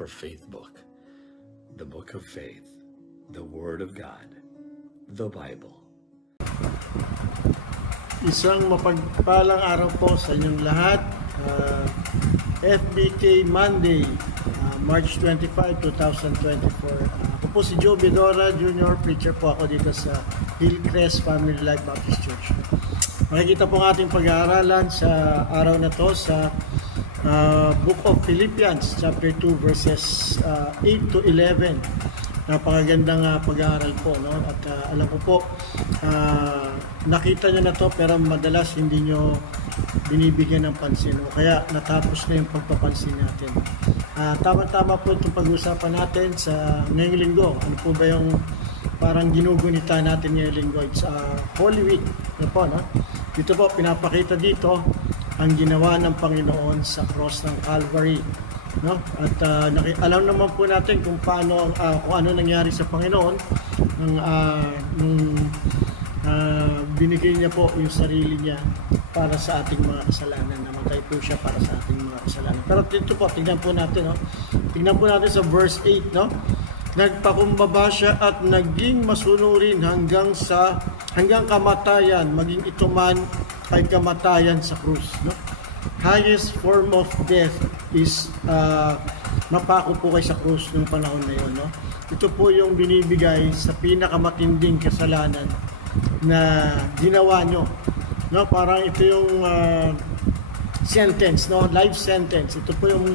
for Faith Book, the Book of Faith, the Word of God, the Bible. Isang mapagpalang araw po sa inyong lahat. FBK Monday, March 25, 2024. Ako po si Joe Bedora Jr., preacher po ako dito sa Hillcrest Family Life Baptist Church. Makikita po ang ating pag-aaralan sa araw na to sa Book of Philippians, chapter 2, verses 8 to 11. Napakagandang pag-aaral po, no? At alam ko po, nakita nyo na to pero madalas hindi nyo binibigyan ng pansin, o kaya natapos na yung pagpapansin natin. Tama-tama po itong pag-usapan natin sa ngayong linggo. Ano po ba yung parang ginugunita natin ngayong linggo? It's Holy Week. Ano po, no? Dito po, pinapakita dito ang ginawa ng Panginoon sa cross ng Calvary, no? At alam naman po natin kung paano kung ano nangyari sa Panginoon nung binigay niya po yung sarili niya para sa ating mga kasalanan. Namatay po siya para sa ating mga kasalanan. Pero dito po, tingnan po natin, no? Tingnan po natin sa verse 8, no? Nagpakumbaba siya at naging masunurin hanggang kamatayan, maging ito man ay kamatayan sa krus, no? Highest form of death is mapako po kay sa krus ng panahon na yun, no? Ito po yung binibigay sa pinakamatinding kasalanan na ginawa nyo, no? Parang ito yung sentence, no? Life sentence. Ito po yung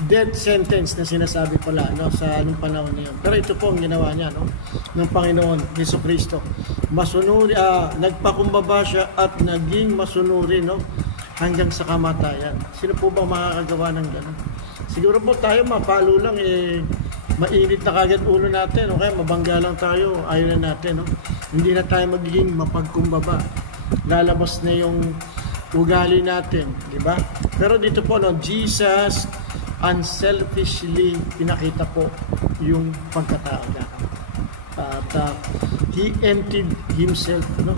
death sentence na sinasabi pala, no, sa anong panahon na yun. Pero ito po ang ginawa niya, no, ng Panginoon Jesucristo. Nagpakumbaba siya at naging masunurin, no, hanggang sa kamatayan. Sino po ba makakagawa ng gano'n? Siguro po tayo mapalo lang, mainit na kagad ulo natin, okay? Mabangga lang tayo, ayaw na natin, no? Hindi na tayo magiging mapagkumbaba. Lalabas na yung ugali natin, di ba? Pero dito po, no, Jesus unselfishly pinakita po yung pagkatao niya. At he emptied himself, no?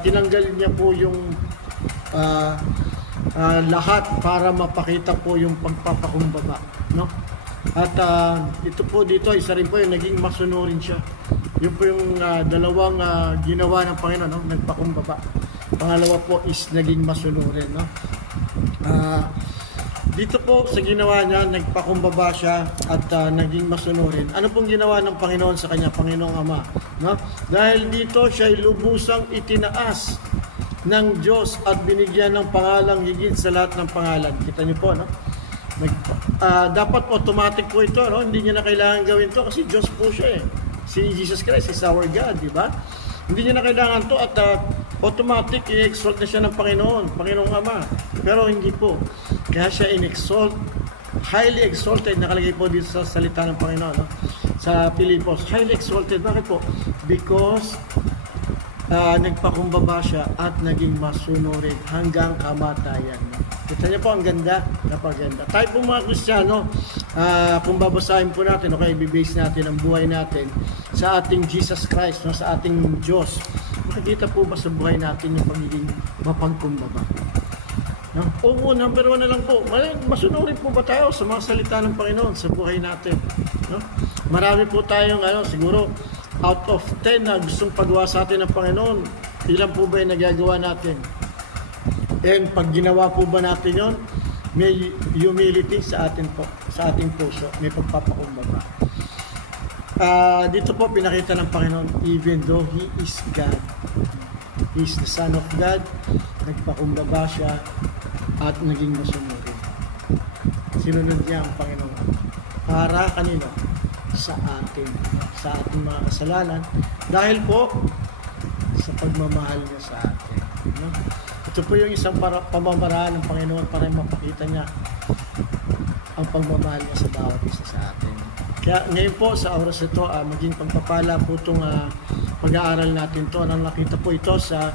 Tinanggal niya po yung lahat para mapakita po yung pagpapakumbaba, no? At ito po dito, isa rin po yung naging masunurin siya. Yun po yung dalawang ginawa ng Panginoon, no? Nagpakumbaba. Pangalawa po is naging masunurin, no? Dito po sa ginawa niya, nagpakumbaba siya at naging masunurin. Ano pong ginawa ng Panginoon sa kanya, Panginoong Ama, no? Dahil dito siya ay lubusang itinaas ng Diyos at binigyan ng pangalang higit sa lahat ng pangalan. Kita niyo po, no? Dapat automatic po ito, no? Hindi niya na kailangan gawin to kasi Diyos po siya, eh. Si Jesus Christ is our God, di ba? Hindi niya na kailangan to at automatic i-exalt na siya ng Panginoong Ama. Pero hindi po. Kaya siya in-exalt, highly exalted, nakalagay po dito sa salita ng Panginoon, no? Sa Pilipos. Highly exalted, bakit po? Because nagpakumbaba siya at naging masunurin hanggang kamatayan, no? Kita niyo po, ang ganda, napaganda. Tayo po mga Kristiyano, kung babasahin po natin, okay, i-base natin ang buhay natin sa ating Jesus Christ, no? Sa ating Diyos. Makikita po ba sa buhay natin yung pagiging mapagkumbaba? No? Oo, number 1 na lang po. Masunurin po ba tayo sa mga salita ng Panginoon sa buhay natin? No? Marami po tayong, siguro, out of 10 na gustong pagawa sa atin ng Panginoon, ilan po ba yung nagagawa natin? And pag ginawa po ba natin yon, may humility sa atin po, sa ating puso, may pagpapakumbaba. Dito po pinakita ng Panginoon, even though He is God, He is the Son of God, nagpakumbaba siya at naging masunurin. Sinunod niya ang Panginoon. Para kanino? Sa atin, sa ating mga kasalanan, dahil po sa pagmamahal niya sa atin, no? Ito po yung isang pamamaraan ng Panginoon para mapakita niya ang pagmamahal niya sa bawat isa sa atin. Kaya ngayon po sa oras ito, maging pagpapala po itong pag-aaral natin to. Nang nakita po ito sa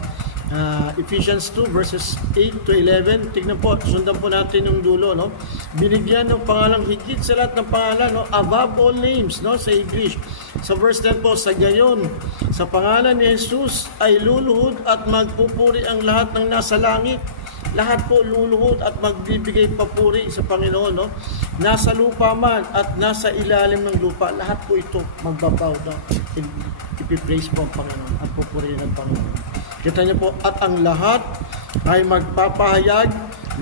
Ephesians 2 verses 8 to 11. Tignan po, sundan po natin yung dulo, no? Binigyan ng pangalang higit sa lahat ng pangalan, no? Above all names, no? Sa English. Sa verse 10 po, sa gayon, sa pangalan ni Jesus ay luluhod at magpupuri ang lahat ng nasa langit lahat po luluhod at magbibigay papuri sa Panginoon, no? Nasa lupa man at nasa ilalim ng lupa, lahat po ito magbabaw, no? Ipipraise po ang Panginoon at pupurihin ang Panginoon. Kita niyo po, at ang lahat ay magpapahayag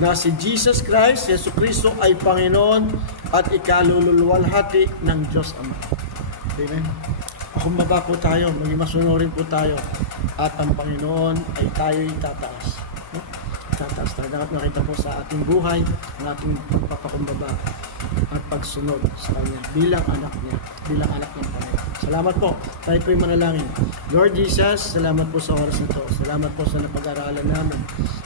na si Jesus Christ, Yesu Kristo ay Panginoon at ikalululuwalhati ng Diyos Ama. Amen. Kumbaba po tayo, maging masunurin po tayo, at ang Panginoon ay tayo'y tataas. No? Tataas tayo. Dapat nakita po sa ating buhay, ang ating pagpapakumbaba at pagsunod sa Kanya bilang anak niya, bilang anak ng Panginoon. Salamat po. Tayo po'y manalangin. Lord Jesus, salamat po sa oras na ito. Salamat po sa napag-aralan namin.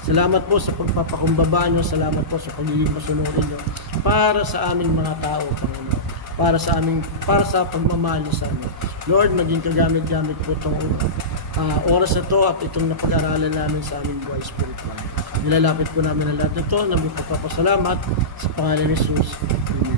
Salamat po sa pagpapakumbaba nyo. Salamat po sa pagiging masunurin nyo para sa aming mga tao, Panginoon. Para sa pagmamahal sa amin. Lord, maging kagamit-gamit po itong oras na ito at itong napag-aralan namin sa aming buhay spiritual. Nilalapit po namin ang lahat na ito na may pagpapasalamat sa pangalan ni Jesus. Amen.